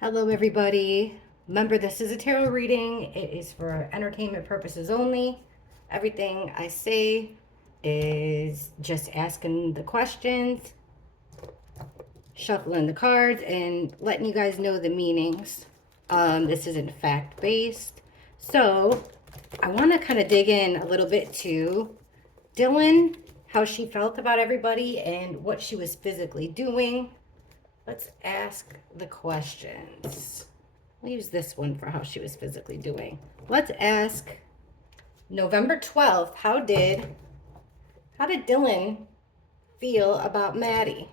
Hello, everybody. Remember, this is a tarot reading. It is for entertainment purposes only. Everything I say is just asking the questions, shuffling the cards, and letting you guys know the meanings. This isn't fact based. So, I want to kind of dig in a little bit to Dylan, how she felt about everybody, and what she was physically doing. Let's ask the questions. I'll use this one for how she was physically doing. Let's ask November 12th, how did Dylan feel about Maddie?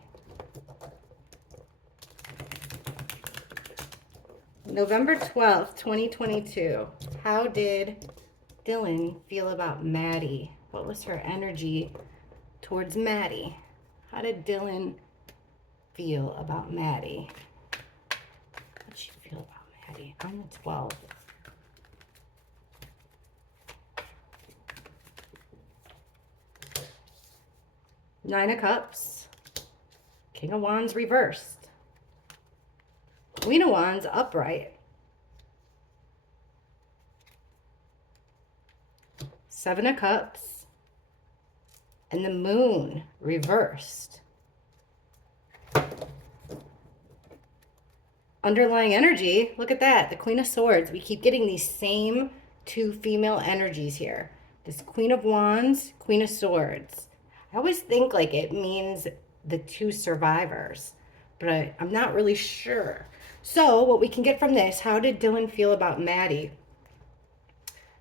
November 12th, 2022. How did Dylan feel about Maddie? What was her energy towards Maddie? How did Dylan feel about Maddie? How did she feel about Maddie on the 12th? Nine of Cups, King of Wands reversed, Queen of Wands upright, Seven of Cups, and the Moon reversed. Underlying energy, look at that, the Queen of Swords. We keep getting these same two female energies here. This Queen of Wands, Queen of Swords. I always think like it means the two survivors, but I'm not really sure. So what we can get from this, how did Dylan feel about Maddie?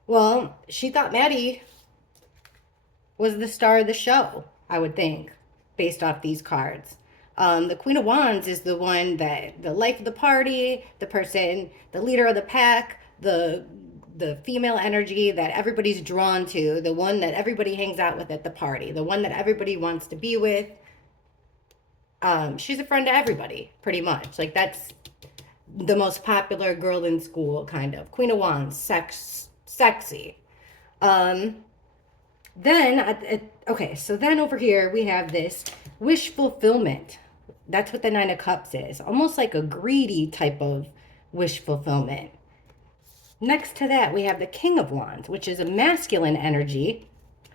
Well, she thought Maddie was the star of the show, I would think, based off these cards. The Queen of Wands is the one that the life of the party, the person, the leader of the pack, the female energy that everybody's drawn to, the one that everybody hangs out with at the party, the one that everybody wants to be with. She's a friend to everybody, pretty much. Like that's the most popular girl in school, kind of. Queen of Wands, sexy. Okay, so then over here we have this wish fulfillment. That's what the Nine of Cups is. Almost like a greedy type of wish fulfillment. Next to that, we have the King of Wands, which is a masculine energy,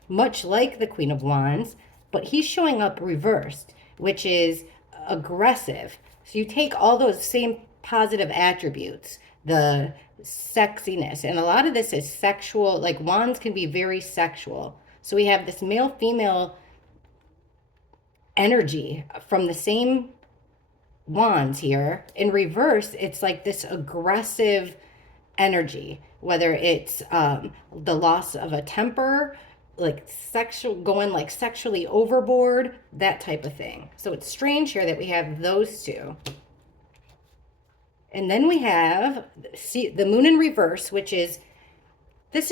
much like the Queen of Wands, but he's showing up reversed, which is aggressive. So you take all those same positive attributes, the sexiness, and a lot of this is sexual, like wands can be very sexual. So we have this male-female energy from the same wands here. In reverse, it's like this aggressive energy, whether it's the loss of a temper, like sexual, going like sexually overboard, that type of thing. So it's strange here that we have those two. And then we have the Moon in reverse, which is, it's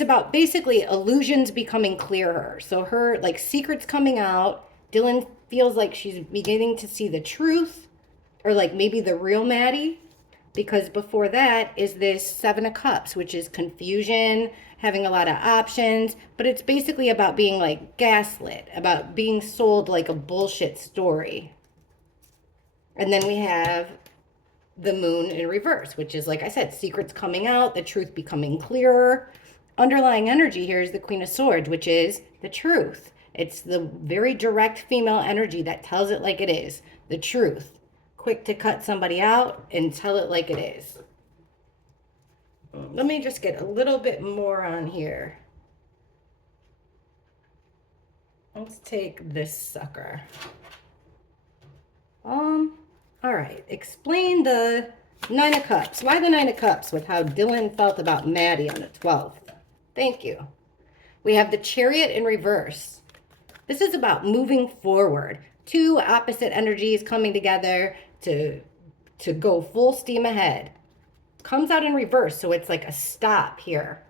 about basically illusions becoming clearer. So her like secrets coming out. Dylan feels like she's beginning to see the truth, or like maybe the real Maddie, because before that is this Seven of Cups, which is confusion, having a lot of options, but it's basically about being like gaslit, about being sold like a bullshit story. And then we have the Moon in reverse, which is, like I said, secrets coming out, the truth becoming clearer. Underlying energy here is the Queen of Swords, which is the truth. It's the very direct female energy that tells it like it is, the truth. Quick to cut somebody out and tell it like it is. Let me just get a little bit more on here. Let's take this sucker. All right, explain the Nine of Cups. Why the Nine of Cups with how Dylan felt about Maddie on the 12th? Thank you. We have the Chariot in reverse. This is about moving forward. Two opposite energies coming together to go full steam ahead. Comes out in reverse, so it's like a stop here.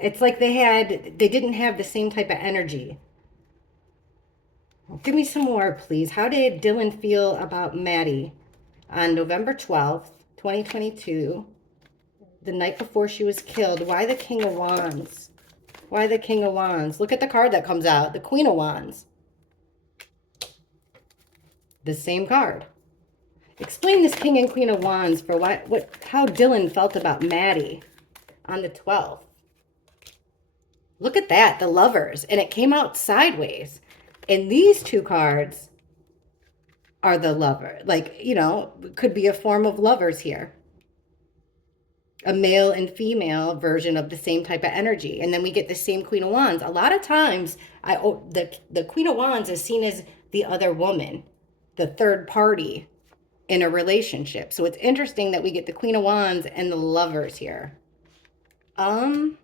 It's like they didn't have the same type of energy. Give me some more, please. How did Dylan feel about Maddie on November 12th, 2022, the night before she was killed? Why the King of Wands? Why the King of Wands? Look at the card that comes out, the Queen of Wands. The same card. Explain this King and Queen of Wands for how Dylan felt about Maddie on the 12th. Look at that, the Lovers, and it came out sideways. And these two cards are the Lover. Like, you know, could be a form of lovers here. A male and female version of the same type of energy. And then we get the same Queen of Wands. A lot of times, the Queen of Wands is seen as the other woman, the third party in a relationship. So it's interesting that we get the Queen of Wands and the Lovers here. That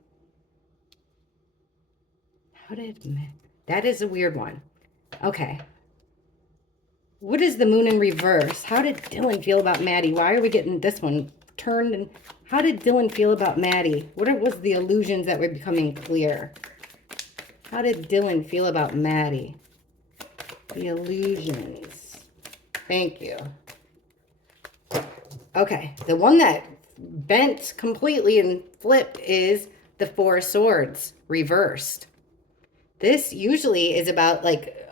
is a weird one. Okay. What is the Moon in reverse? How did Dylan feel about Maddie? Why are we getting this one turned? And how did Dylan feel about Maddie? What was the illusions that were becoming clear? How did Dylan feel about Maddie? The illusions. Thank you. Okay, the one that bent completely and flipped is the Four of Swords reversed. This usually is about like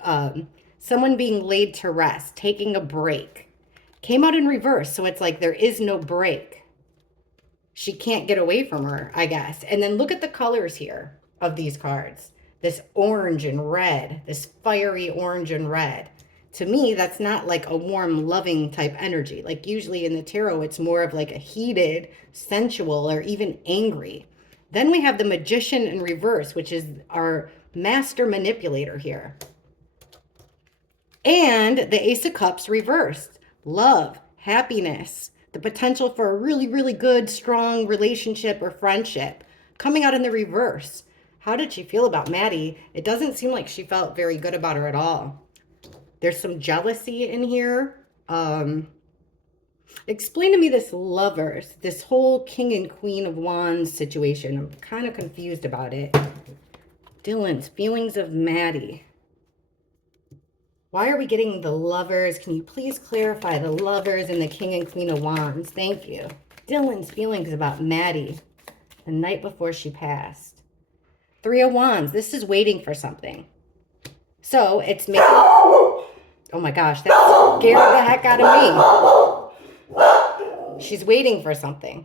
someone being laid to rest, taking a break. Came out in reverse, so it's like there is no break. She can't get away from her, I guess. And then look at the colors here of these cards. This orange and red, this fiery orange and red. To me, that's not like a warm, loving type energy. Like usually in the tarot, it's more of like a heated, sensual, or even angry. Then we have the Magician in reverse, which is our master manipulator here. And the Ace of Cups reversed. Love, happiness, the potential for a really, really good, strong relationship or friendship coming out in the reverse. How did she feel about Maddie? It doesn't seem like she felt very good about her at all. There's some jealousy in here. Explain to me this Lovers, this whole King and Queen of Wands situation. I'm kind of confused about it. Dylan's feelings of Maddie. Why are we getting the Lovers? Can you please clarify the Lovers and the King and Queen of Wands? Thank you. Dylan's feelings about Maddie the night before she passed. Three of Wands. This is waiting for something. So it's making... Oh my gosh, that scared the heck out of me. She's waiting for something.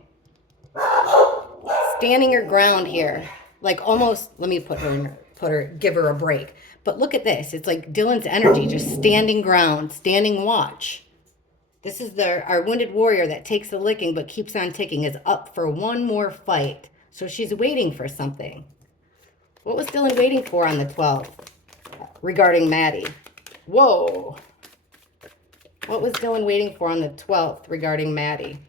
Standing her ground here. Like almost, let me give her a break. But look at this. It's like Dylan's energy, just standing ground, standing watch. This is our wounded warrior that takes the licking but keeps on ticking, is up for one more fight. So she's waiting for something. What was Dylan waiting for on the 12th regarding Maddie? Whoa. What was Dylan waiting for on the 12th regarding Maddie?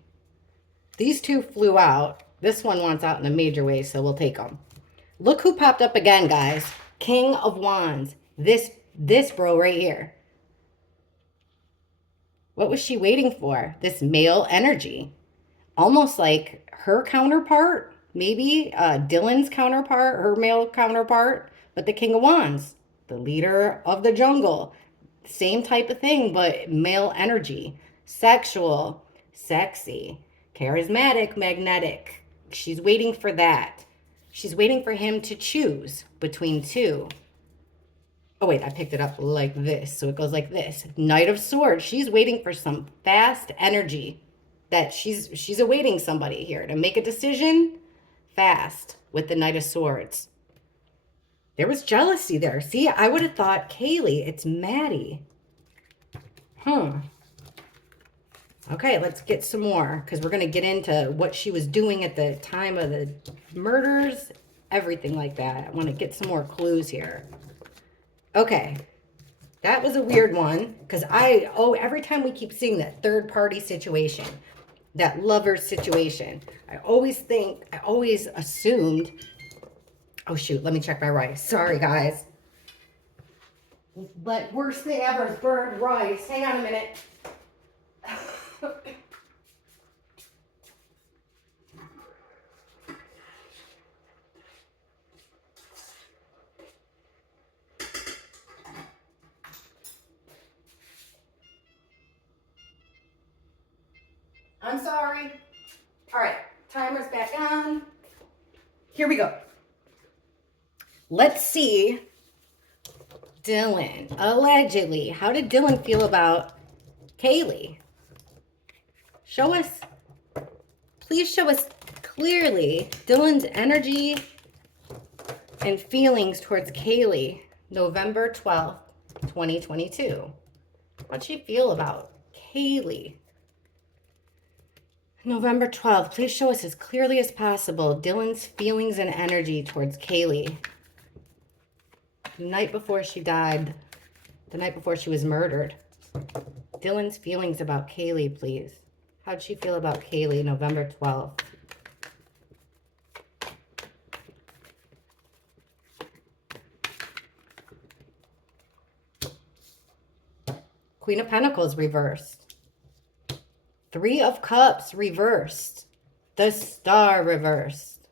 These two flew out. This one wants out in a major way, so we'll take them. Look who popped up again, guys. King of Wands. This bro right here. What was she waiting for? This male energy. Almost like her counterpart. Maybe Dylan's counterpart, her male counterpart. But the King of Wands. The leader of the jungle. Same type of thing, but male energy. Sexual. Sexy. Charismatic. Magnetic. She's waiting for that. She's waiting for him to choose between two. Oh, wait, I picked it up like this. So it goes like this. Knight of Swords. She's waiting for some fast energy. That she's awaiting somebody here to make a decision fast with the Knight of Swords. There was jealousy there. See, I would have thought, Kaylee, it's Maddie. Okay, let's get some more, because we're going to get into what she was doing at the time of the murders, everything like that. I want to get some more clues here. Okay, that was a weird one, because every time we keep seeing that third-party situation, that lover situation, I always assumed, oh shoot, let me check my rice. Sorry, guys. But worst thing ever is burned rice. Hang on a minute. I'm sorry. All right, timer's back on. Here we go. Let's see. Dylan, allegedly. How did Dylan feel about Kaylee? Show us, please show us clearly Dylan's energy and feelings towards Kaylee, November 12th, 2022. What'd she feel about Kaylee? November 12th, please show us as clearly as possible Dylan's feelings and energy towards Kaylee. The night before she died, the night before she was murdered. Dylan's feelings about Kaylee, please. How'd she feel about Kaylee, November 12th? Queen of Pentacles reversed. Three of Cups reversed. The Star reversed.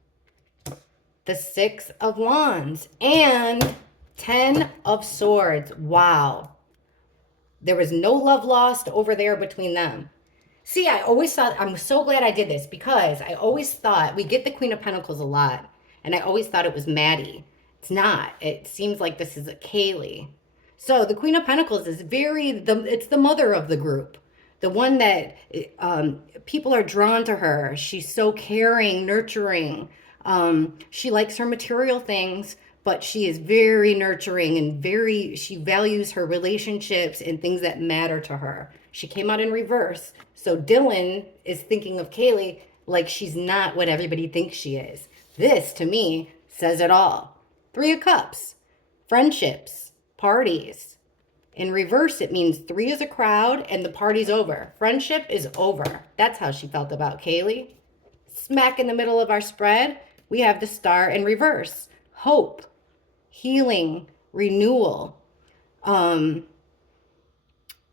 The Six of Wands. And 10 of Swords. Wow. There was no love lost over there between them. See, I always thought, I'm so glad I did this because I always thought, we get the Queen of Pentacles a lot, and I always thought it was Maddie. It's not. It seems like this is a Kaylee. So the Queen of Pentacles is it's the mother of the group. The one that people are drawn to her. She's so caring, nurturing. She likes her material things, but she is very nurturing and she values her relationships and things that matter to her. She came out in reverse. So Dylan is thinking of Kaylee like she's not what everybody thinks she is. This, to me, says it all. Three of Cups, friendships, parties. In reverse, it means three is a crowd and the party's over. Friendship is over. That's how she felt about Kaylee. Smack in the middle of our spread, we have the Star in reverse. Hope, healing, renewal,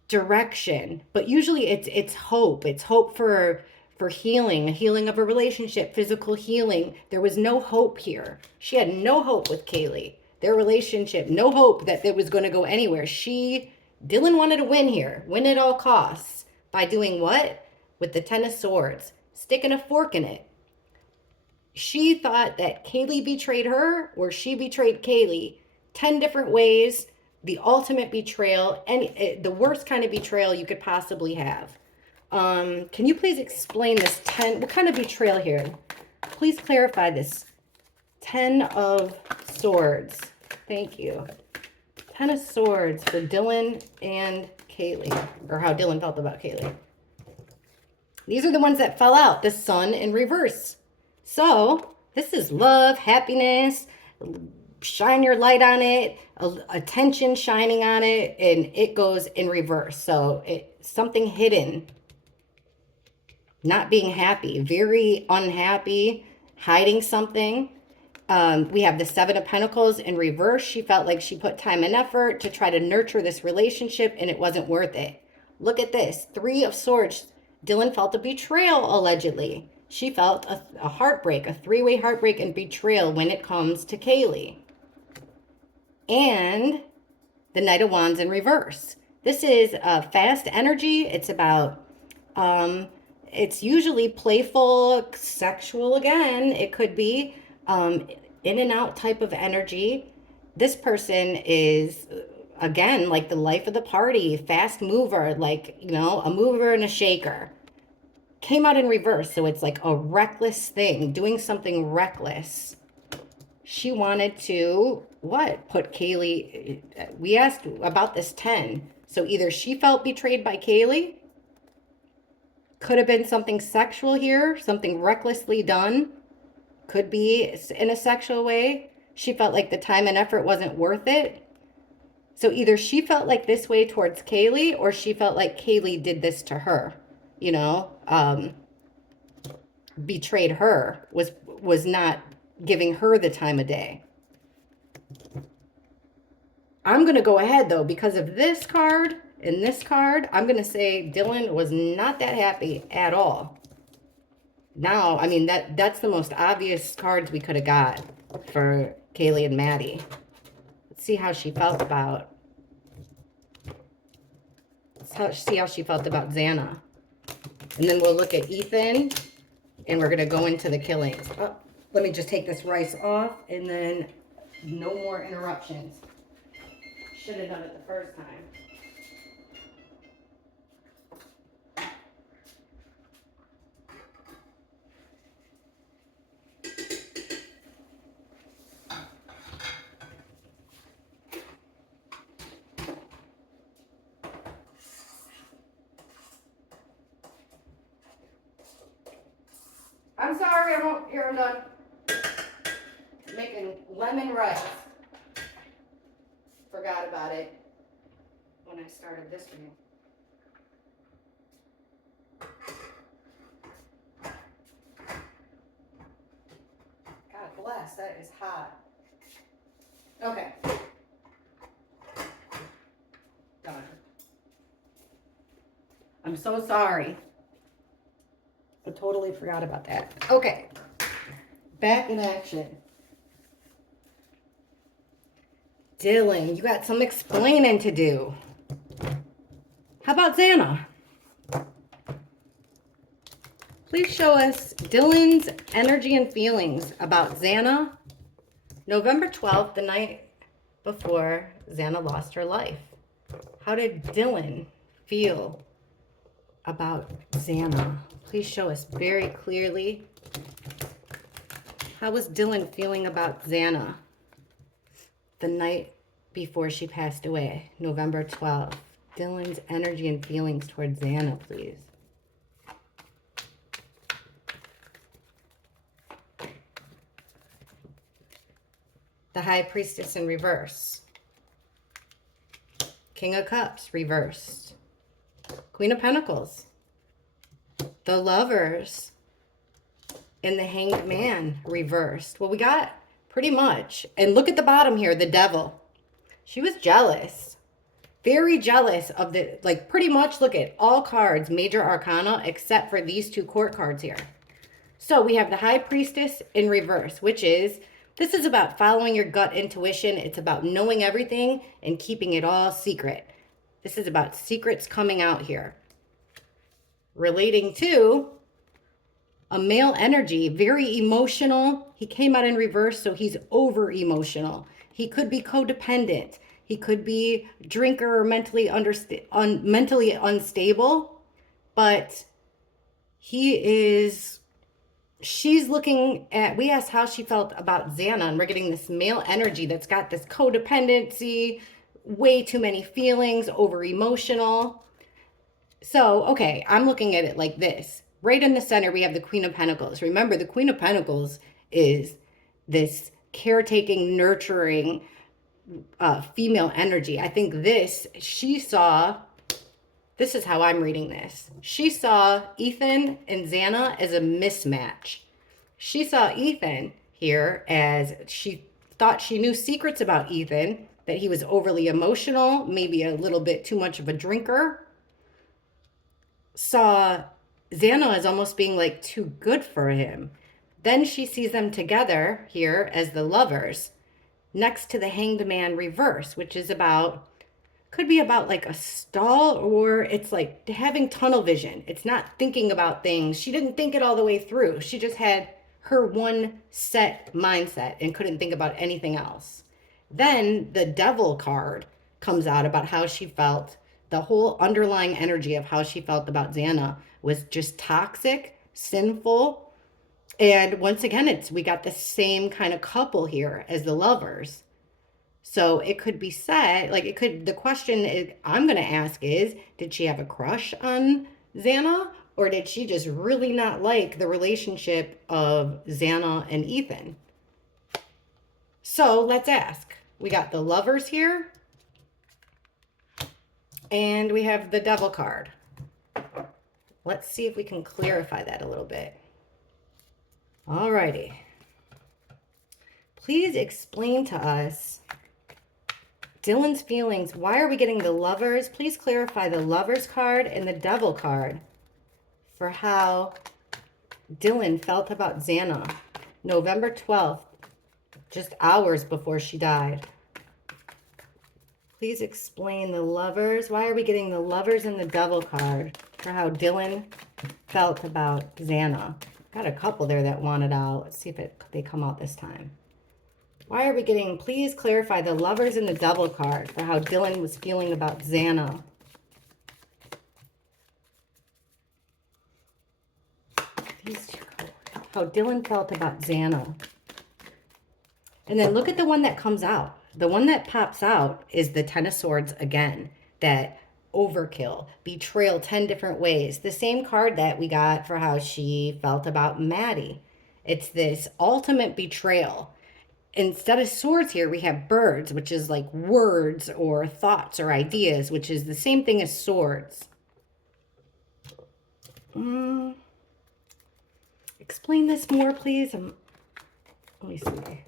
direction. But usually it's hope. It's hope for healing, a healing of a relationship, physical healing. There was no hope here. She had no hope with Kaylee. Their relationship, no hope that it was going to go anywhere. Dylan wanted to win here, win at all costs. By doing what? With the 10 of Swords, sticking a fork in it. She thought that Kaylee betrayed her or she betrayed Kaylee 10 different ways. The ultimate betrayal, and the worst kind of betrayal you could possibly have. Can you please explain this 10? What kind of betrayal here? Please clarify this. 10 of Swords. Thank you. 10 of Swords for Dylan and Kaylee, or how Dylan felt about Kaylee. These are the ones that fell out. The Sun in reverse. So this is love, happiness, shine your light on it, attention shining on it, and it goes in reverse. So something hidden, not being happy, very unhappy, hiding something. We have the Seven of Pentacles in reverse. She felt like she put time and effort to try to nurture this relationship and it wasn't worth it. Look at this. Three of Swords. Dylan felt a betrayal, allegedly. She felt a heartbreak, a three-way heartbreak and betrayal when it comes to Kaylee. And the Knight of Wands in reverse. This is fast energy. It's about, it's usually playful, sexual again. It could be in and out type of energy. This person is, again, like the life of the party, fast mover, like, a mover and a shaker. Came out in reverse, so it's like a reckless thing, doing something reckless. She wanted to, put Kaylee, we asked about this 10. So either she felt betrayed by Kaylee, could have been something sexual here, something recklessly done, could be in a sexual way. She felt like the time and effort wasn't worth it. So either she felt like this way towards Kaylee, or she felt like Kaylee did this to her, betrayed her, was not giving her the time of day. I'm going to go ahead, though, because of this card and this card, I'm going to say Dylan was not that happy at all. Now, I mean, that's the most obvious cards we could have got for Kaylee and Maddie. Let's see how she felt about, see how she felt about Zanna. And then we'll look at Ethan, and we're going to go into the killings. Oh, let me just take this rice off, and then no more interruptions. Should have done it the first time. I'm sorry, I won't. Here, I'm done. Making lemon rice. Forgot about it when I started this one. God bless, that is hot. Okay. Done. I'm so sorry. I totally forgot about that. Okay. Back in action. Dylan, you got some explaining to do. How about Zanna? Please show us Dylan's energy and feelings about Zanna, November 12th, the night before Zanna lost her life. How did Dylan feel about Zanna? Please show us very clearly. How was Dylan feeling about Zanna the night before she passed away, November 12th? Dylan's energy and feelings towards Zanna, please. The High Priestess in reverse. King of Cups reversed. Queen of Pentacles. The Lovers. And the Hanged Man reversed. Well, we got pretty much. And look at the bottom here, the Devil. She was jealous. Very jealous of the, like, pretty much look at all cards, major arcana, except for these two court cards here. So we have the High Priestess in reverse, which is, this is about following your gut intuition. It's about knowing everything and keeping it all secret. This is about secrets coming out here. Relating to a male energy, very emotional. He came out in reverse, so he's over emotional. He could be codependent. He could be drinker or mentally unstable, but she's looking at, we asked how she felt about Zanna, and we're getting this male energy that's got this codependency, way too many feelings, over emotional. So, okay, I'm looking at it like this. Right in the center, we have the Queen of Pentacles. Remember, the Queen of Pentacles is this caretaking, nurturing female energy. I think this is how I'm reading this. She saw Ethan and Zanna as a mismatch. She saw Ethan here as she thought she knew secrets about Ethan, that he was overly emotional, maybe a little bit too much of a drinker. Saw Zanna as almost being like too good for him. Then she sees them together here as the Lovers next to the Hanged Man reverse, which is about, could be about like a stall, or it's like having tunnel vision. It's not thinking about things. She didn't think it all the way through. She just had her one set mindset and couldn't think about anything else. Then the Devil card comes out about how she felt. The whole underlying energy of how she felt about Zanna was just toxic, sinful. And once again, we got the same kind of couple here as the Lovers. So it could be said, like the question I'm going to ask is, did she have a crush on Zanna? Or did she just really not like the relationship of Zanna and Ethan? So let's ask. We got the Lovers here. And we have the Devil card. Let's see if we can clarify that a little bit. Alrighty. Please explain to us Dylan's feelings. Why are we getting the Lovers? Please clarify the Lovers card and the Devil card for how Dylan felt about Zanna, November 12th, just hours before she died. Please explain the Lovers. Why are we getting the Lovers and the Devil card for how Dylan felt about Zanna? Got a couple there that wanted out. Let's see if they come out this time. Why are we getting, please clarify the Lovers and the Devil card for how Dylan was feeling about Zanna. These two, how Dylan felt about Zanna. And then look at the one that comes out. The one that pops out is the Ten of Swords again. That overkill, betrayal 10 different ways. The same card that we got for how she felt about Maddie. It's this ultimate betrayal. Instead of swords here, we have birds, which is like words or thoughts or ideas, which is the same thing as swords. Explain this more, please. Let me see.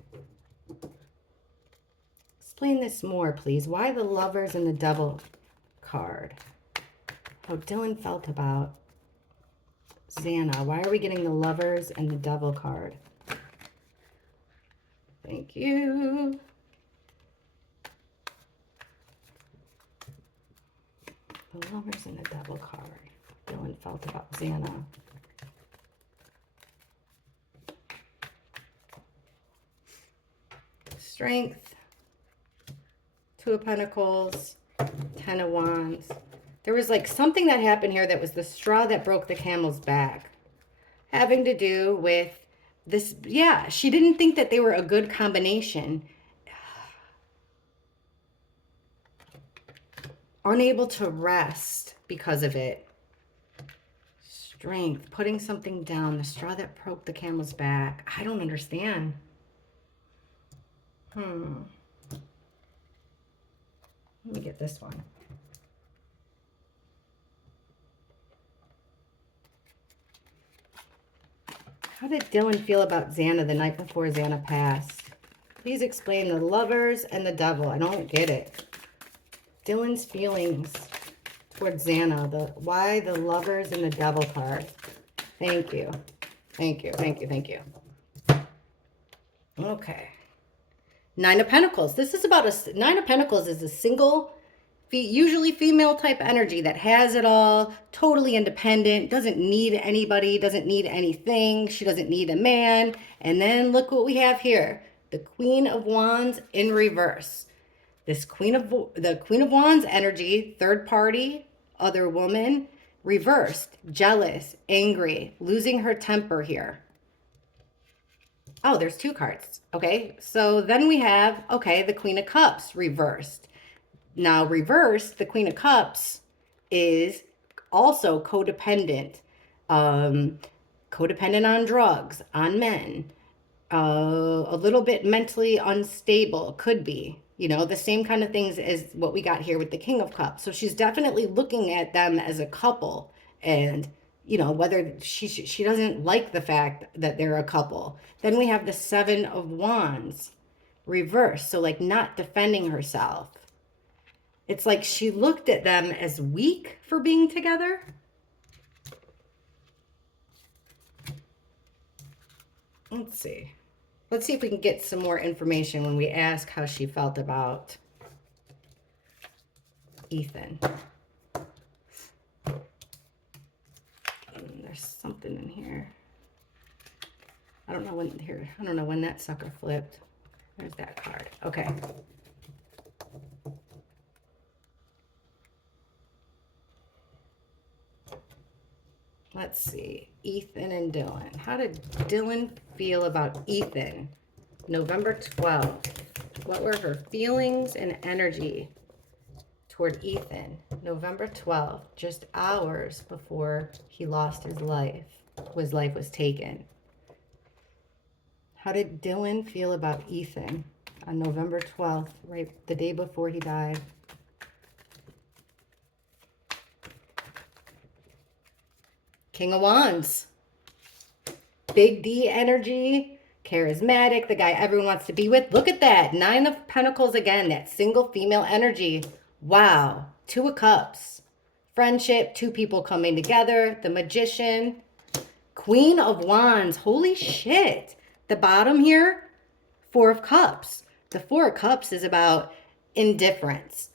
Explain this more, please. Why the lovers and the devil card? How Dylan felt about Zanna. Why are we getting the lovers and the devil card? Thank you. The lovers and the devil card. Dylan felt about Zanna. Strength. Two of Pentacles. 10 of Wands. There was like something that happened here that was the straw that broke the camel's back. Having to do with this. Yeah, she didn't think that they were a good combination. Unable to rest because of it. Strength. Putting something down. The straw that broke the camel's back. I don't understand. Let me get this one. How did Dylan feel about Zanna the night before Zanna passed? Please explain the lovers and the devil. I don't get it. Dylan's feelings towards Zanna. Why the lovers and the devil card? Thank you. Thank you. Thank you. Thank you. Okay. Nine of Pentacles. This is about Nine of Pentacles is a single, usually female type energy that has it all, totally independent, doesn't need anybody, doesn't need anything. She doesn't need a man. And then look what we have here. The Queen of Wands in reverse. This the Queen of Wands energy, third party, other woman, reversed, jealous, angry, losing her temper here. Oh, there's two cards. Okay, so then we have, okay, the Queen of Cups reversed. Now reversed, the Queen of Cups is also codependent. Codependent on drugs, on men. A little bit mentally unstable, could be. You know, the same kind of things as what we got here with the King of Cups. So she's definitely looking at them as a couple. And you know, whether she doesn't like the fact that they're a couple. Then we have the Seven of Wands reversed. So like not defending herself. It's like she looked at them as weak for being together. Let's see. Let's see if we can get some more information when we ask how she felt about Ethan. There's something in here. I don't know when that sucker flipped. There's that card. Okay. Let's see. Ethan and Dylan. How did Dylan feel about Ethan? November 12th. What were her feelings and energy toward Ethan? November 12th, just hours before he lost his life. His life was taken. How did Dylan feel about Ethan on November 12th, right the day before he died? King of Wands. Big D energy, charismatic, the guy everyone wants to be with. Look at that. Nine of Pentacles again, that single female energy. Wow. Two of Cups. Friendship, two people coming together. The Magician. Queen of Wands. Holy shit. The bottom here, Four of Cups. The Four of Cups is about indifference.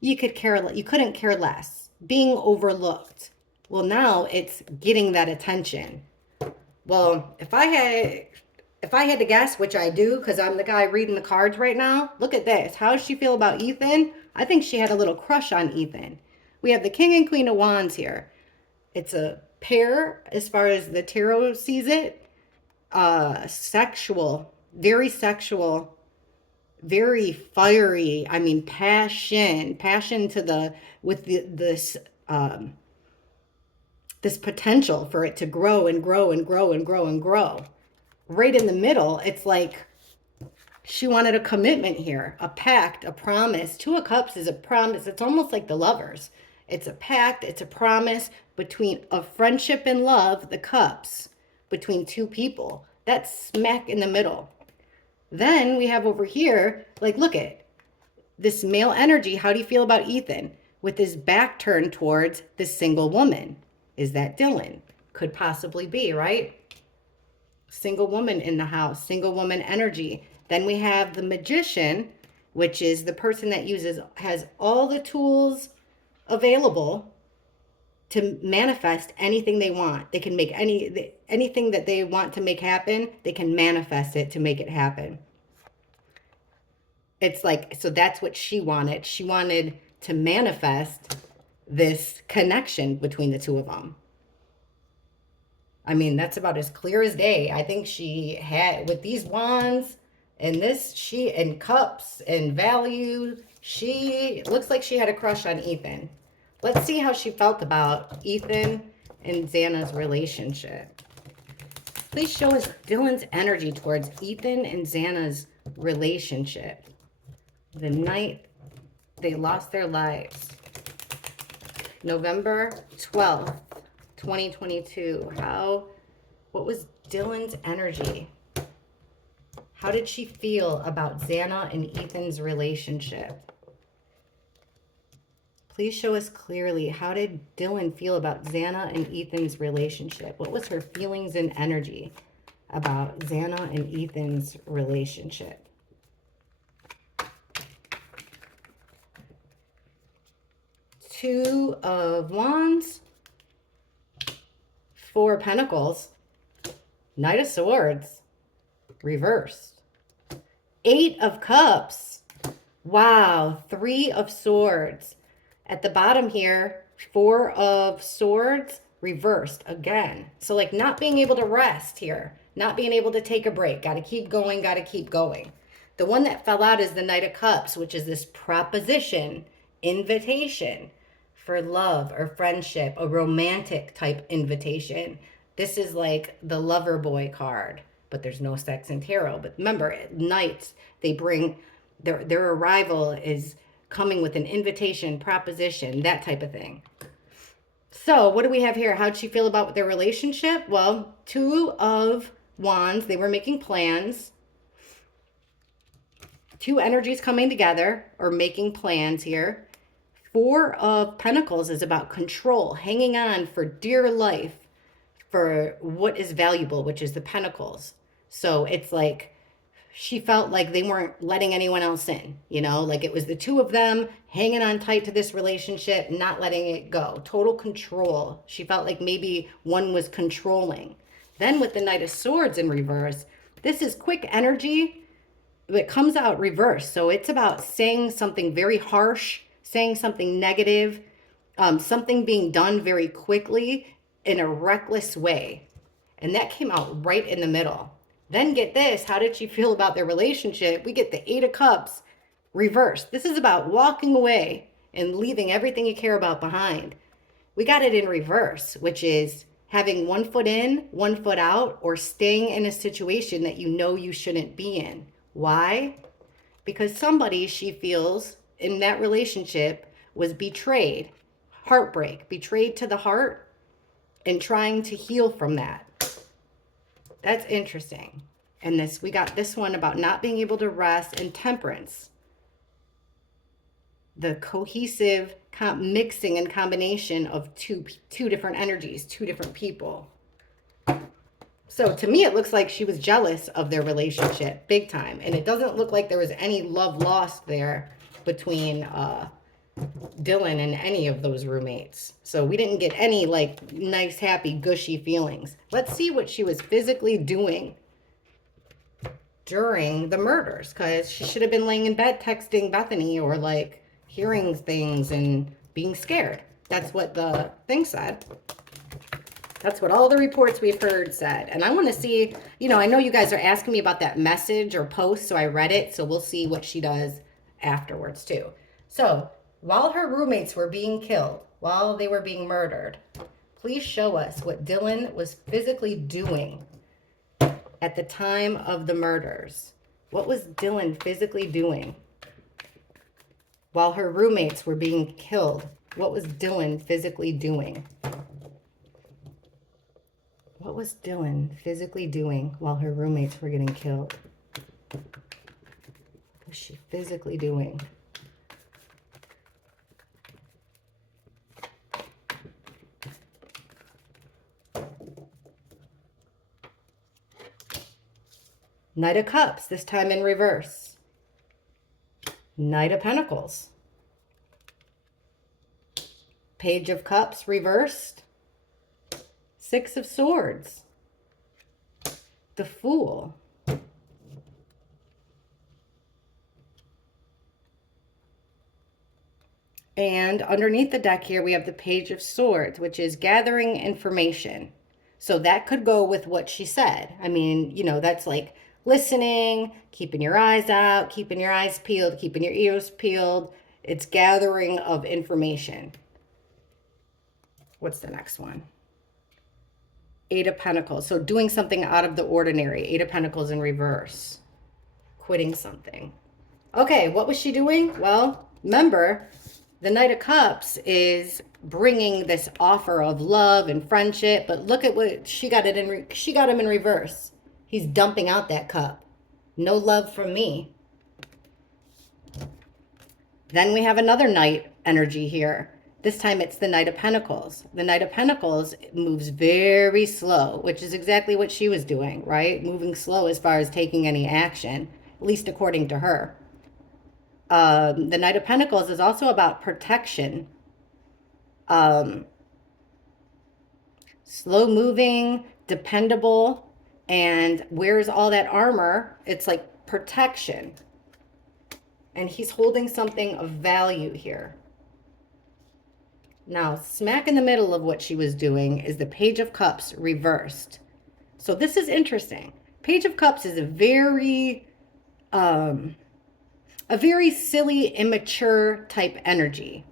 You couldn't care less. Being overlooked. Well, now it's getting that attention. Well, if I had to guess, which I do, because I'm the guy reading the cards right now, look at this. How does she feel about Ethan? I think she had a little crush on Ethan. We have the King and Queen of Wands here. It's a pair as far as the tarot sees it. Sexual, very sexual. very fiery. I mean, passion to the, with this, this potential for it to grow and grow and grow and grow and grow. Right in the middle, it's like she wanted a commitment here, a pact, a promise. Two of Cups is a promise. It's almost like the Lovers. It's a pact, it's a promise between a friendship and love, the Cups, between two people. That's smack in the middle. Then we have over here, like, look at this male energy. How do you feel about Ethan? With his back turned towards this single woman. Is that Dylan? Could possibly be, right? Single woman in the house, single woman energy. Then we have the Magician, which is the person that has all the tools available to manifest anything they want. They can make anything that they want to make happen, they can manifest it to make it happen. It's like, so that's what she wanted. She wanted to manifest this connection between the two of them. I mean, that's about as clear as day. I think she had, with these wands and this, she, and cups and value, she looks like she had a crush on Ethan. Let's see how she felt about Ethan and Zanna's relationship. Please show us Dylan's energy towards Ethan and Zanna's relationship. The night they lost their lives. November 12th, 2022. What was Dylan's energy? How did she feel about Zanna and Ethan's relationship? Please show us clearly, how did Dylan feel about Zanna and Ethan's relationship? What was her feelings and energy about Zanna and Ethan's relationship? Two of Wands, Four of Pentacles, Knight of Swords, reversed. Eight of Cups. Wow, Three of Swords. At the bottom here, Four of Swords, reversed again. So like not being able to rest here, not being able to take a break. Got to keep going, got to keep going. The one that fell out is the Knight of Cups, which is this proposition, invitation for love or friendship, a romantic type invitation. This is like the lover boy card, but there's no sex in tarot. But remember, knights, they bring their arrival is coming with an invitation, proposition, that type of thing. So what do we have here? How'd she feel about their relationship? Well, Two of Wands, they were making plans. Two energies coming together or making plans here. Four of Pentacles is about control, hanging on for dear life for what is valuable, which is the Pentacles. So it's like she felt like they weren't letting anyone else in, you know, like it was the two of them hanging on tight to this relationship, not letting it go. Total control. She felt like maybe one was controlling. Then with the Knight of Swords in reverse, this is quick energy, but it comes out reverse. So it's about saying something very harsh, saying something negative, something being done very quickly in a reckless way. And that came out right in the middle. Then get this, how did she feel about their relationship? We get the Eight of Cups reversed. This is about walking away and leaving everything you care about behind. We got it in reverse, which is having one foot in, one foot out, or staying in a situation that you know you shouldn't be in. Why? Because somebody, she feels, in that relationship was betrayed, heartbreak, betrayed to the heart, and trying to heal from that. That's interesting. And this, we got this one about not being able to rest, and Temperance. The cohesive mixing and combination of two different energies, two different people. So to me, it looks like she was jealous of their relationship big time. And it doesn't look like there was any love lost there between Dylan and any of those roommates. So we didn't get any like nice, happy, gushy feelings. Let's see what she was physically doing during the murders, because she should have been laying in bed texting Bethany or like hearing things and being scared. That's what the thing said. That's what all the reports we've heard said. And I want to see, you know, I know you guys are asking me about that message or post, so I read it. So we'll see what she does afterwards, too. So while her roommates were being killed, while they were being murdered, please show us what Dylan was physically doing at the time of the murders. What was Dylan physically doing while her roommates were being killed? What was Dylan physically doing? What was Dylan physically doing while her roommates were getting killed? What was she physically doing? Knight of Cups, this time in reverse. Knight of Pentacles. Page of Cups reversed. Six of Swords. The Fool. And underneath the deck here, we have the Page of Swords, which is gathering information. So that could go with what she said. I mean, you know, that's like listening, keeping your eyes out, keeping your eyes peeled, keeping your ears peeled. It's gathering of information. What's the next one? Eight of Pentacles. So doing something out of the ordinary. Eight of Pentacles in reverse. Quitting something. Okay, what was she doing? Well, remember, the Knight of Cups is bringing this offer of love and friendship, but look at what she got she got him in reverse. He's dumping out that cup. No love from me. Then we have another Knight energy here. This time it's the Knight of Pentacles. The Knight of Pentacles moves very slow, which is exactly what she was doing, right? Moving slow as far as taking any action, at least according to her. The Knight of Pentacles is also about protection. Slow moving, dependable, and wears all that armor. It's like protection. And he's holding something of value here. Now, smack in the middle of what she was doing is the Page of Cups reversed. So this is interesting. Page of Cups is a very silly, immature type energy.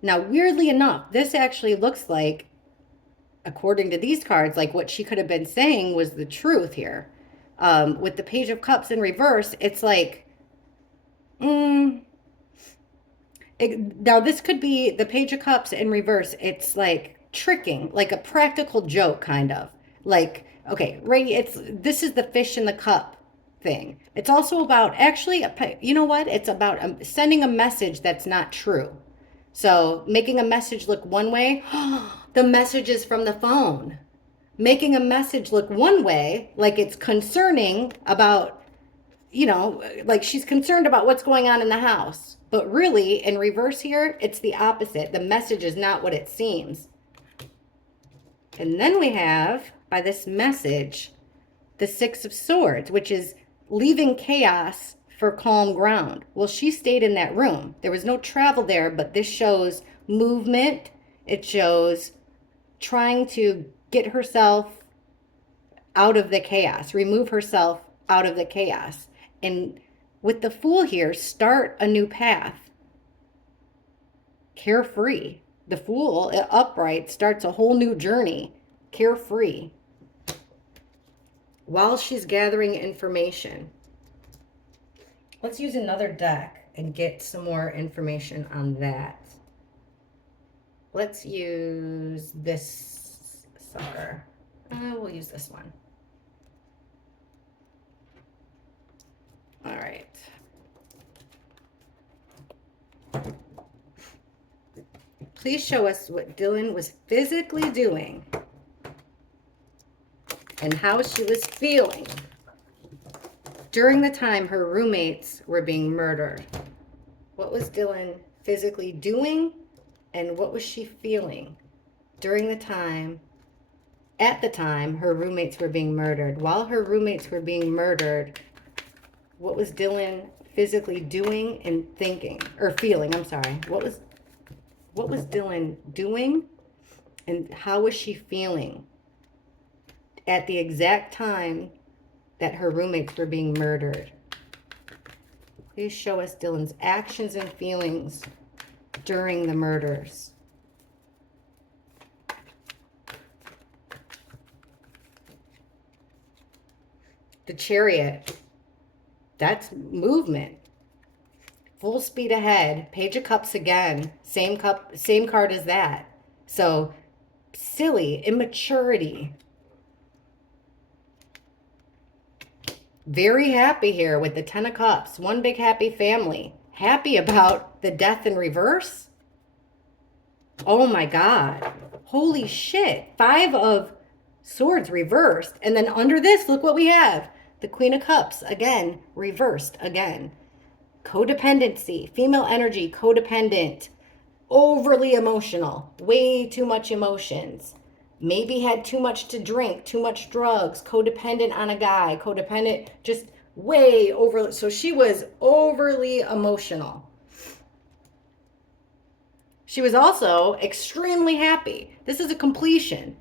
Now, weirdly enough, this actually looks like, according to these cards, like what she could have been saying was the truth here. With the Page of Cups in reverse, it's like, now this could be the Page of Cups in reverse. It's like tricking, like a practical joke, kind of. Like, okay, right, this is the fish in the cup thing. It's also about, actually, you know what? It's about sending a message that's not true. So making a message look one way, the message is from the phone. Making a message look one way, like it's concerning about, you know, like she's concerned about what's going on in the house. But really, in reverse here, it's the opposite. The message is not what it seems. And then we have, by this message, the Six of Swords, which is leaving chaos for calm ground. Well, she stayed in that room. There was no travel there, but this shows movement. It shows trying to get herself out of the chaos, remove herself out of the chaos. And with the Fool here, start a new path. Carefree. The Fool, upright, starts a whole new journey. Carefree. While she's gathering information. Let's use another deck and get some more information on that. Let's use this sucker. We'll use this one. All right. Please show us what Dylan was physically doing and how she was feeling during the time her roommates were being murdered. What was Dylan physically doing and what was she feeling during the time, at the time her roommates were being murdered? While her roommates were being murdered, what was Dylan physically doing and thinking, or feeling? I'm sorry. What was Dylan doing And how was she feeling at the exact time that her roommates were being murdered? Please show us Dylan's actions and feelings during the murders. The Chariot. That's movement. Full speed ahead. Page of Cups again. Same card as that. So silly, immaturity. Very happy here with the Ten of Cups. One big happy family. Happy about the Death in reverse. Oh my God. Holy shit. 5 of Swords reversed. And then under this, look what we have. The Queen of Cups, again, reversed again. Codependency, female energy, codependent, overly emotional, way too much emotions. Maybe had too much to drink, too much drugs, codependent on a guy, codependent, just way over. So she was overly emotional. She was also extremely happy. This is a completion.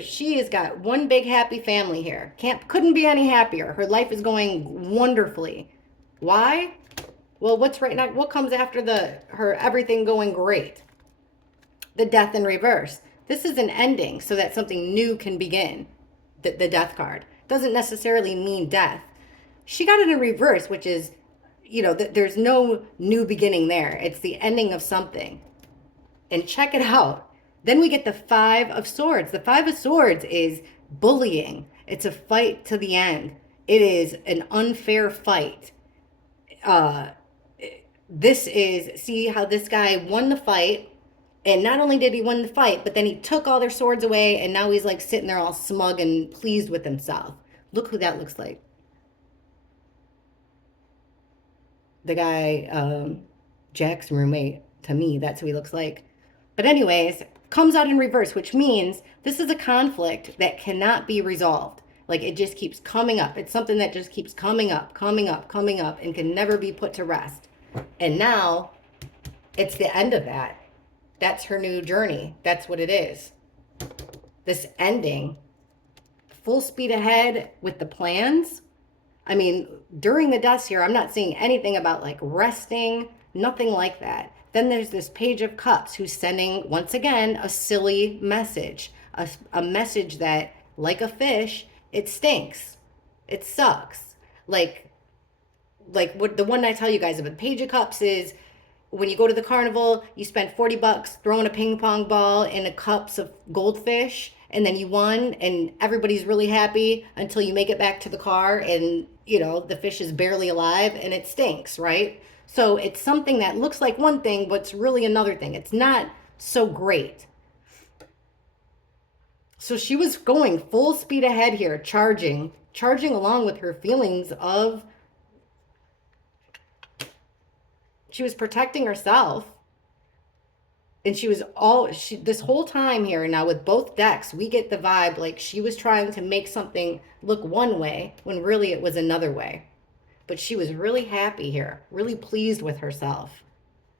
She has got one big happy family here. Couldn't be any happier. Her life is going wonderfully. Why? Well, what's right now? What comes after her everything going great? The Death in reverse. This is an ending so that something new can begin. The Death card doesn't necessarily mean death. She got it in reverse, which is, there's no new beginning there. It's the ending of something. And check it out. Then we get the 5 of Swords. The 5 of Swords is bullying. It's a fight to the end. It is an unfair fight. See how this guy won the fight. And not only did he win the fight, but then he took all their swords away. And now he's like sitting there all smug and pleased with himself. Look who that looks like. The guy, Jack's roommate, to me, that's who he looks like. But anyways, comes out in reverse, which means this is a conflict that cannot be resolved. Like it just keeps coming up. It's something that just keeps coming up, and can never be put to rest. And now it's the end of that. That's her new journey. That's what it is. This ending, full speed ahead with the plans. I mean, during the deaths here, I'm not seeing anything about like resting, nothing like that. Then there's this Page of Cups who's sending, once again, a silly message. A message that, like a fish, it stinks. It sucks. Like what the one I tell you guys about, Page of Cups is when you go to the carnival, you spend $40 throwing a ping pong ball in a cups of goldfish, and then you won, and everybody's really happy until you make it back to the car, and the fish is barely alive, and it stinks, right? So it's something that looks like one thing, but it's really another thing. It's not so great. So she was going full speed ahead here, charging along with her feelings of, she was protecting herself. And she was this whole time here now with both decks, we get the vibe like she was trying to make something look one way when really it was another way. But she was really happy here, really pleased with herself.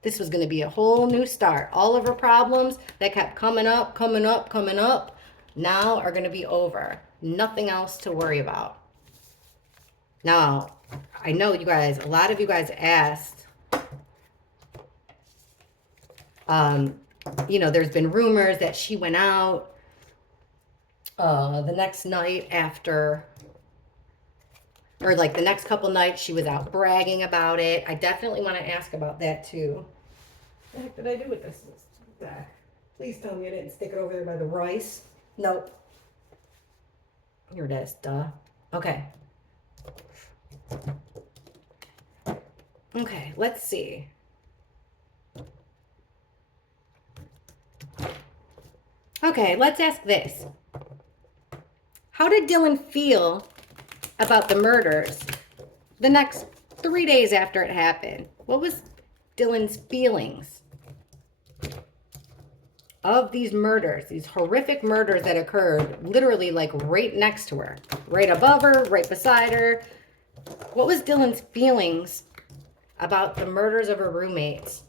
This was going to be a whole new start. All of her problems that kept coming up, now are going to be over. Nothing else to worry about. Now, I know you guys, a lot of you guys asked, there's been rumors that she went out the next night after, or like the next couple nights she was out bragging about it. I definitely want to ask about that too. What the heck did I do with this deck? Please tell me I didn't stick it over there by the rice. Nope. Here it is, duh. Okay. Okay, let's see. Okay, let's ask this. How did Dylan feel about the murders the next 3 days after it happened? What was Dylan's feelings of these murders, these horrific murders that occurred literally like right next to her, right above her, right beside her? What was Dylan's feelings about the murders of her roommates?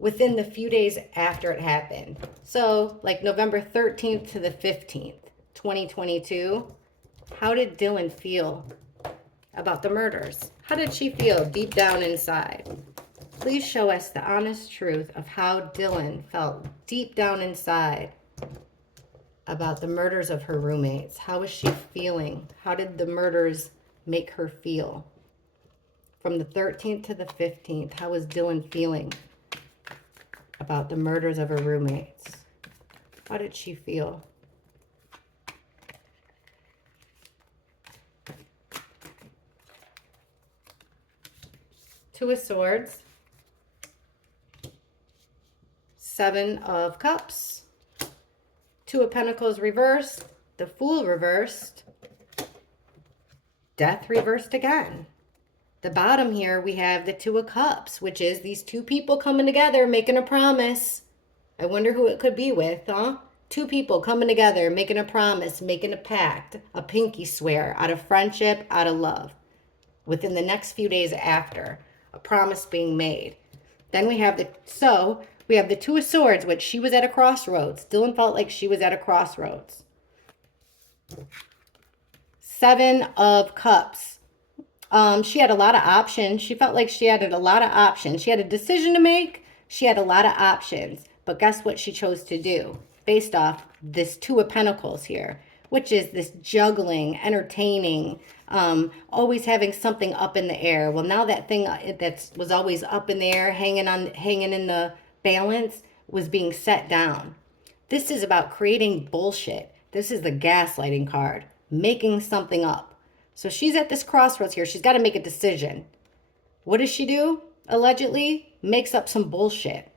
within the few days after it happened. So like November 13th to the 15th, 2022, how did Dylan feel about the murders? How did she feel deep down inside? Please show us the honest truth of how Dylan felt deep down inside about the murders of her roommates. How was she feeling? How did the murders make her feel? From the 13th to the 15th, how was Dylan feeling about the murders of her roommates? How did she feel? Two of Swords, Seven of Cups, Two of Pentacles reversed, the Fool reversed, Death reversed again. The bottom here, we have the Two of Cups, which is these two people coming together, making a promise. I wonder who it could be with, huh? Two people coming together, making a promise, making a pact, a pinky swear, out of friendship, out of love, within the next few days after, a promise being made. Then we have the Two of Swords, which she was at a crossroads. Dylan felt like she was at a crossroads. Seven of Cups. She had a lot of options. She felt like she had a lot of options. She had a decision to make. She had a lot of options. But guess what she chose to do? Based off this Two of Pentacles here, which is this juggling, entertaining, always having something up in the air. Well, now that thing that was always up in the air, hanging in the balance, was being set down. This is about creating bullshit. This is the gaslighting card, making something up. So she's at this crossroads here. She's got to make a decision. What does she do? Allegedly makes up some bullshit.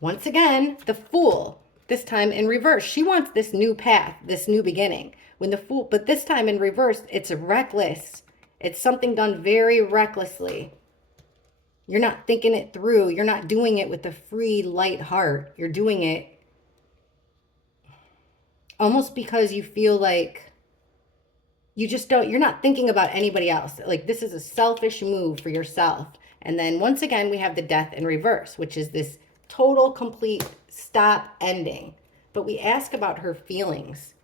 Once again, the Fool, this time in reverse. She wants this new path, this new beginning. When the Fool, but this time in reverse, it's reckless. It's something done very recklessly. You're not thinking it through. You're not doing it with a free, light heart. You're doing it almost because you feel like you're not thinking about anybody else. Like, this is a selfish move for yourself. And then once again, we have the Death in reverse, which is this total, complete stop ending. But we ask about her feelings.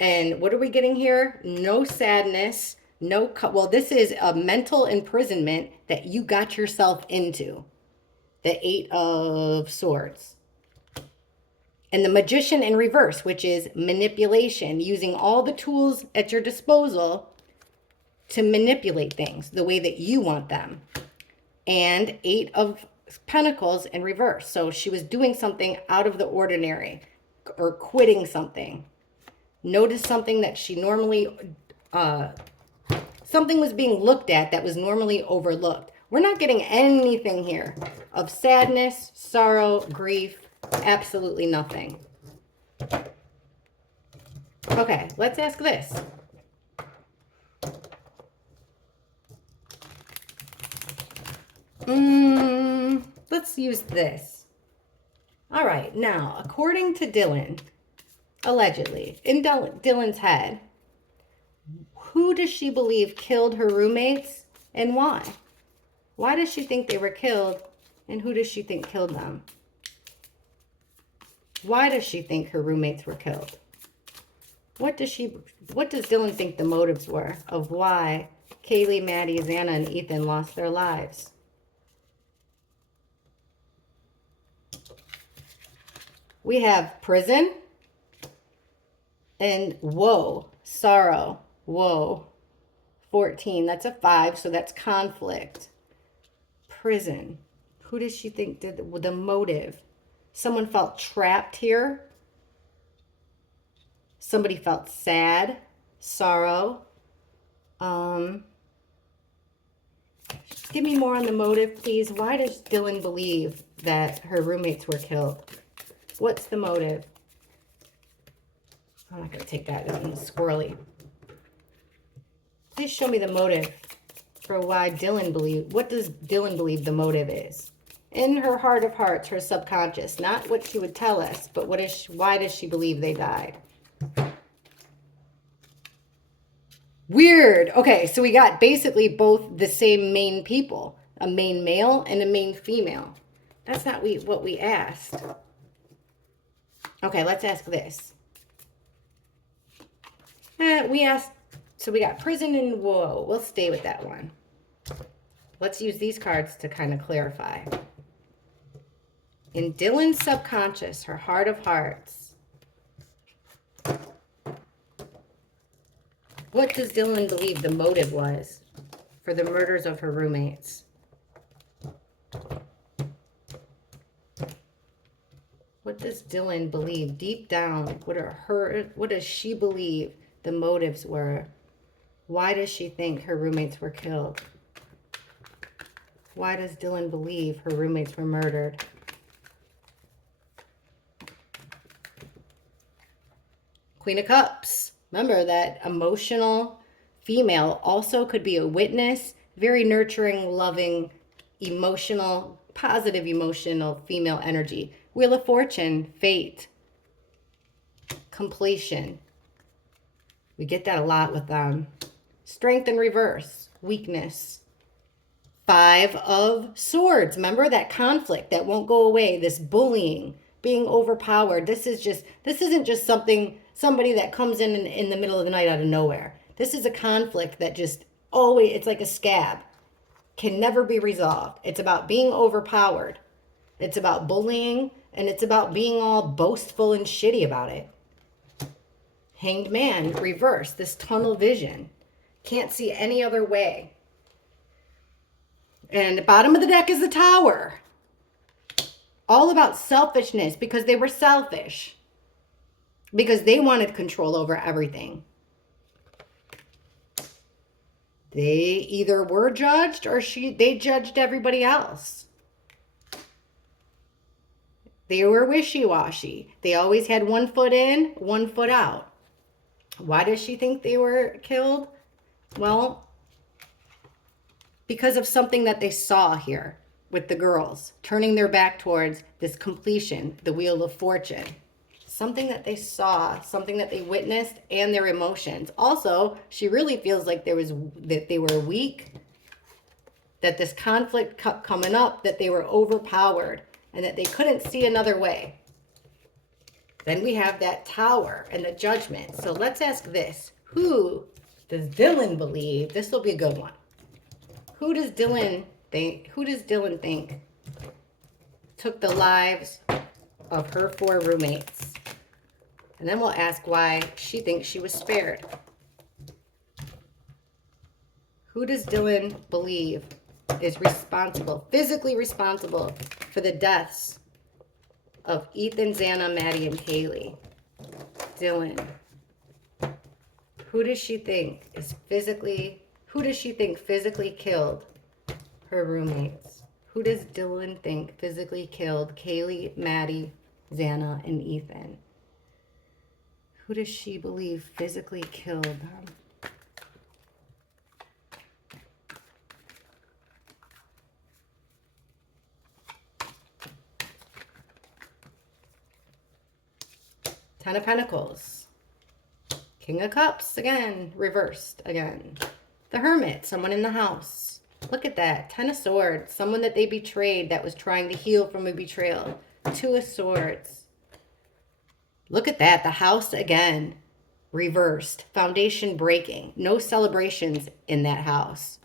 And what are we getting here? No sadness, well, this is a mental imprisonment that you got yourself into. The Eight of Swords. And the Magician in reverse, which is manipulation, using all the tools at your disposal to manipulate things the way that you want them. And Eight of Pentacles in reverse. So she was doing something out of the ordinary, or quitting something. Notice something that she normally, something was being looked at that was normally overlooked. We're not getting anything here of sadness, sorrow, grief. Absolutely nothing. Okay, let's ask this. Let's use this. All right, now, according to Dylan, allegedly, in Dylan's head, who does she believe killed her roommates and why? Why does she think they were killed, and who does she think killed them? Why does she think her roommates were killed? What does Dylan think the motives were of why Kaylee, Maddie, Zanna, and Ethan lost their lives? We have prison and woe, sorrow, woe. 14, that's a 5, so that's conflict. Prison. Who does she think did the motive? Someone felt trapped here. Somebody felt sad, sorrow. Give me more on the motive, please. Why does Dylan believe that her roommates were killed? What's the motive? I'm not going to take that. It's squirrely. Please show me the motive for why Dylan believe. What does Dylan believe the motive is? In her heart of hearts, her subconscious, not what she would tell us, but why does she believe they died? Weird. Okay, so we got basically both the same main people, a main male and a main female. That's not what we asked. Okay, let's ask this. We asked, so we got prison and whoa. We'll stay with that one. Let's use these cards to kind of clarify. In Dylan's subconscious, her heart of hearts, what does Dylan believe the motive was for the murders of her roommates? What does Dylan believe deep down? What does she believe the motives were? Why does she think her roommates were killed? Why does Dylan believe her roommates were murdered? Queen of Cups. Remember that emotional female also could be a witness, very nurturing, loving, emotional, positive emotional female energy. Wheel of Fortune, fate, completion. We get that a lot with them. Strength in reverse, weakness. Five of Swords. Remember that conflict that won't go away, this bullying, being overpowered. This isn't just somebody that comes in the middle of the night out of nowhere. This is a conflict that just always, it's like a scab, can never be resolved. It's about being overpowered. It's about bullying, and it's about being all boastful and shitty about it. Hanged Man, reverse, this tunnel vision. Can't see any other way. And the bottom of the deck is the Tower. All about selfishness, because they were selfish. Because they wanted control over everything. They either were judged or they judged everybody else. They were wishy-washy. They always had one foot in, one foot out. Why does she think they were killed? Well, because of something that they saw here with the girls, turning their back towards this completion, the Wheel of Fortune. Something that they saw, something that they witnessed, and their emotions. Also, she really feels like that they were weak, that this conflict kept coming up, that they were overpowered, and that they couldn't see another way. Then we have that Tower and the Judgment. So let's ask this. Who does Dylan believe? This will be a good one. Who does Dylan think took the lives of her 4 roommates? And then we'll ask why she thinks she was spared. Who does Dylan believe is responsible, physically responsible, for the deaths of Ethan, Zanna, Maddie, and Kaylee? Dylan. Who does she think physically killed her roommates? Who does Dylan think physically killed Kaylee, Maddie, Zanna, and Ethan? Who does she believe physically killed them? Ten of Pentacles. King of Cups, again, reversed again. The Hermit, someone in the house. Look at that. Ten of Swords, someone that they betrayed that was trying to heal from a betrayal. Two of Swords. Look at that. The house again, reversed. Foundation breaking. No celebrations in that house.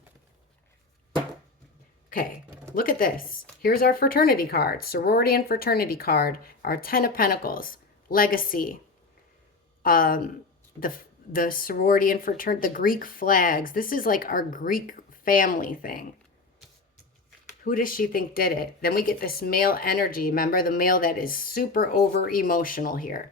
Okay, look at this. Here's our fraternity card. Sorority and fraternity card. Our Ten of Pentacles. Legacy. The sorority and fraternity, the Greek flags. This is like our Greek family thing. Who does she think did it? Then we get this male energy. Remember the male that is super over emotional here.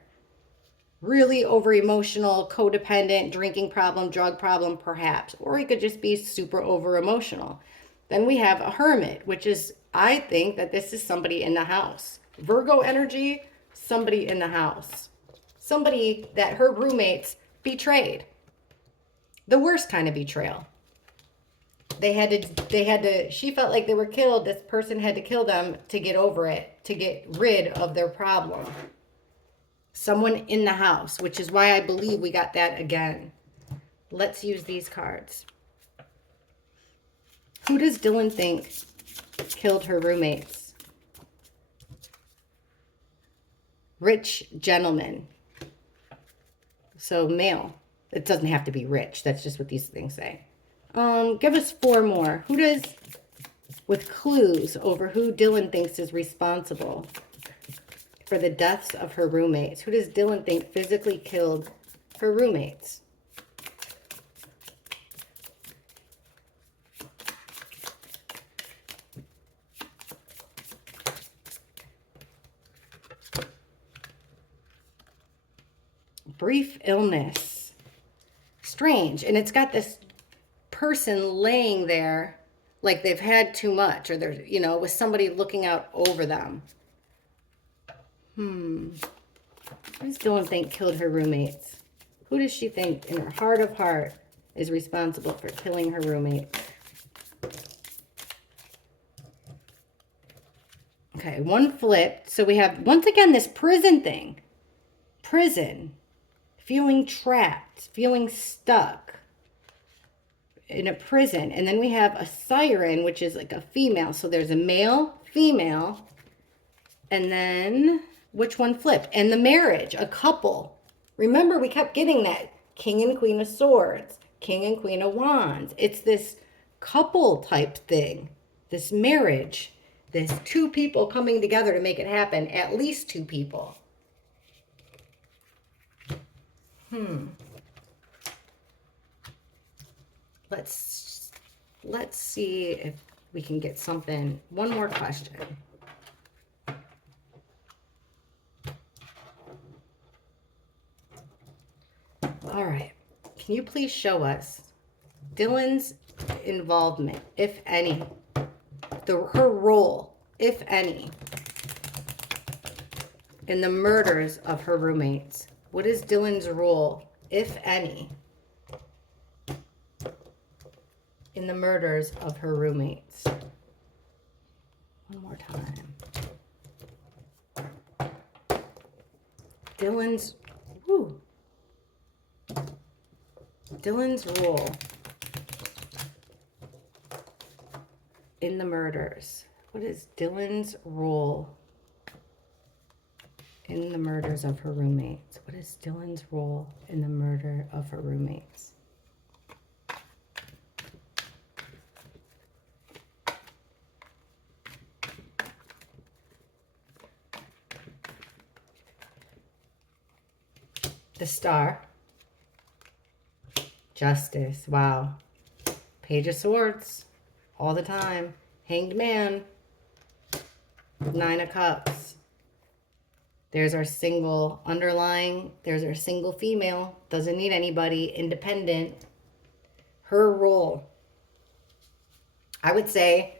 Really over emotional, codependent, drinking problem, drug problem, perhaps. Or he could just be super over emotional. Then we have a hermit, which is, I think that this is somebody in the house. Virgo energy, somebody in the house. Somebody that her roommates betrayed. The worst kind of betrayal. She felt like they were killed. This person had to kill them to get over it, to get rid of their problem. Someone in the house, which is why I believe we got that again. Let's use these cards. Who does Dylan think killed her roommates? Rich gentleman. So male. It doesn't have to be rich. That's just what these things say. Give us 4 more. Who does, with clues over who Dylan thinks is responsible for the deaths of her roommates. Who does Dylan think physically killed her roommates? Brief illness. Strange. And it's got this person laying there like they've had too much, or they're, you know, with somebody looking out over them. Who does Dylan think killed her roommates? Who does she think in her heart of heart is responsible for killing her roommates? Okay, one flipped. So we have, once again, this prison thing. Prison. Feeling trapped, feeling stuck in a prison. And then we have a siren, which is like a female. So there's a male, female, and then which one flipped? And the marriage, a couple. Remember, we kept getting that king and queen of swords, king and queen of wands. It's this couple type thing, this marriage, this 2 people coming together to make it happen, at least 2 people. Let's see if we can get something. One more question. All right. Can you please show us Dylan's involvement, if any, her role, if any, in the murders of her roommates? What is Dylan's role, if any, in the murders of her roommates? One more time. Dylan's role in the murders. What is Dylan's role in the murders of her roommates? What is Dylan's role in the murder of her roommates? The Star. Justice. Wow. Page of Swords. All the time. Hanged Man. 9 of Cups. There's our single underlying. There's our single female. Doesn't need anybody. Independent. Her role. I would say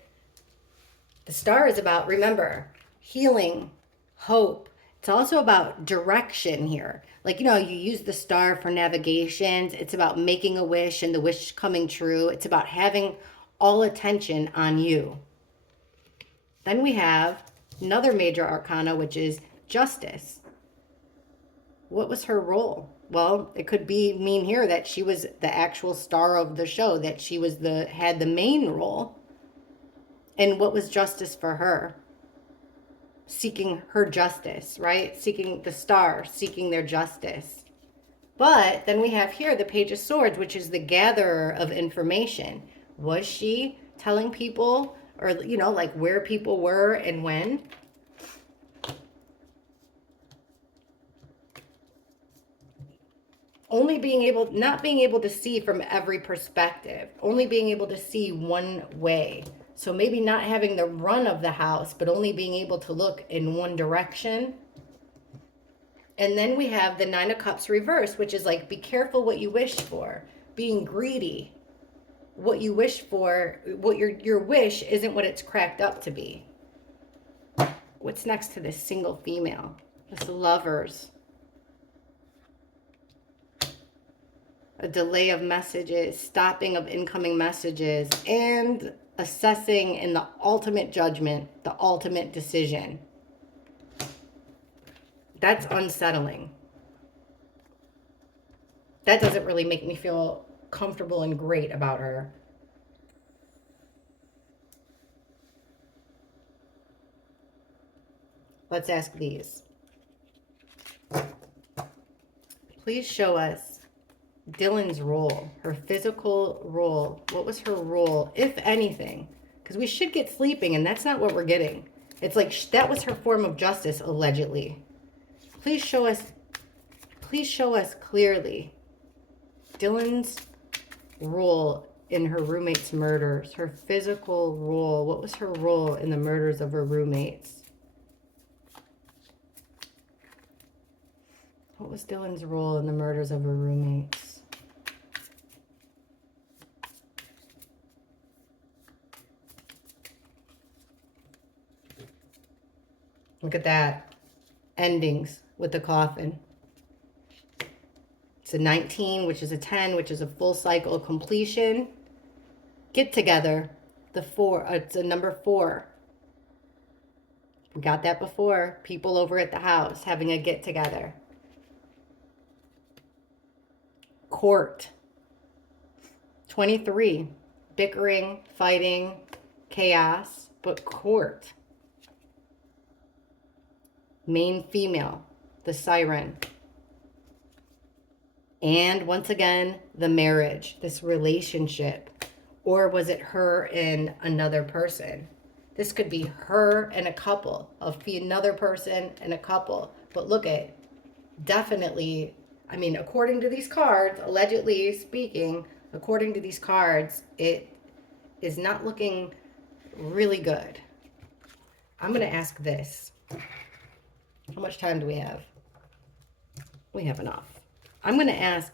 the Star is about, remember, healing, hope. It's also about direction here. Like, you know, you use the star for navigations. It's about making a wish and the wish coming true. It's about having all attention on you. Then we have another major arcana, which is Justice. What was her role? Well, it could mean here that she was the actual star of the show, that she was had the main role. And what was justice for her? Seeking her justice, right? Seeking the Star, seeking their justice. But then we have here the Page of Swords, which is the gatherer of information. Was she telling people, or, you know, like where people were and when? Not being able to see from every perspective, only being able to see one way. So maybe not having the run of the house, but only being able to look in one direction. And then we have the 9 of Cups reverse, which is like, be careful what you wish for. Being greedy. What you wish for, what your wish isn't what it's cracked up to be. What's next to this single female? This Lovers. A delay of messages, stopping of incoming messages, and assessing in the ultimate judgment, the ultimate decision. That's unsettling. That doesn't really make me feel comfortable and great about her. Let's ask these. Please show us Dylan's role, her physical role. What was her role, if anything? Because we should get sleeping, and that's not what we're getting. It's like that was her form of justice, allegedly. Please show us clearly Dylan's role in her roommate's murders, her physical role. What was her role in the murders of her roommates? What was Dylan's role in the murders of her roommates? Look at that. Endings with the coffin. It's a 19, which is a 10, which is a full cycle completion. Get together. The 4, it's a number 4. We got that before. People over at the house having a get together. Court. 23. Bickering, fighting, chaos, but court. Main female, the siren. And once again, the marriage, this relationship. Or was it her and another person? This could be her and a couple, another person and a couple. But look at, definitely, I mean, according to these cards, allegedly speaking, according to these cards, it is not looking really good. I'm going to ask this. How much time do we have? We have enough. I'm going to ask.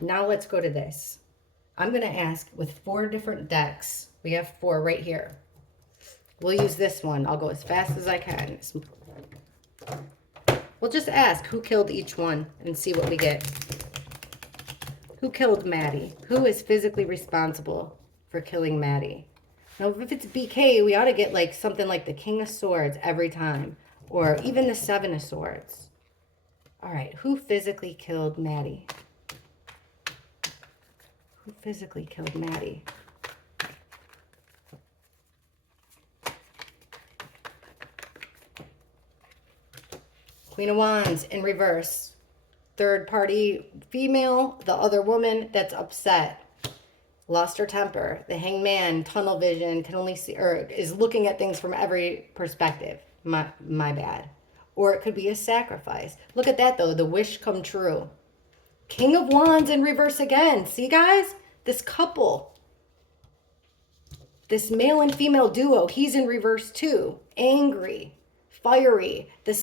Now let's go to this. I'm going to ask with 4 different decks. We have 4 right here. We'll use this one. I'll go as fast as I can. We'll just ask who killed each one and see what we get. Who killed Maddie? Who is physically responsible for killing Maddie? Now, if it's BK, we ought to get like something like the King of Swords every time. Or even the 7 of Swords. All right, who physically killed Maddie? Who physically killed Maddie? Queen of Wands in reverse. Third party female, the other woman that's upset. Lost her temper. The Hangman, tunnel vision, can only see, or is looking at things from every perspective. My bad. Or it could be a sacrifice. Look at that though, the wish come true. King of Wands in reverse again. See guys? This couple. This male and female duo, he's in reverse too. Angry, fiery. The